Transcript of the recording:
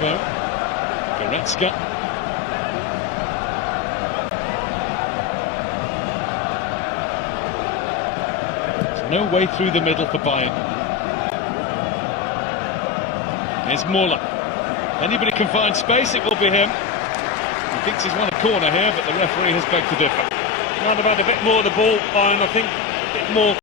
ago. Goretzka. There's no way through the middle for Bayern. Here's Muller. If anybody can find space, it will be him. He thinks he's won a corner here, but the referee has begged to differ. Might have had a bit more of the ball, Bayern, I think. A bit more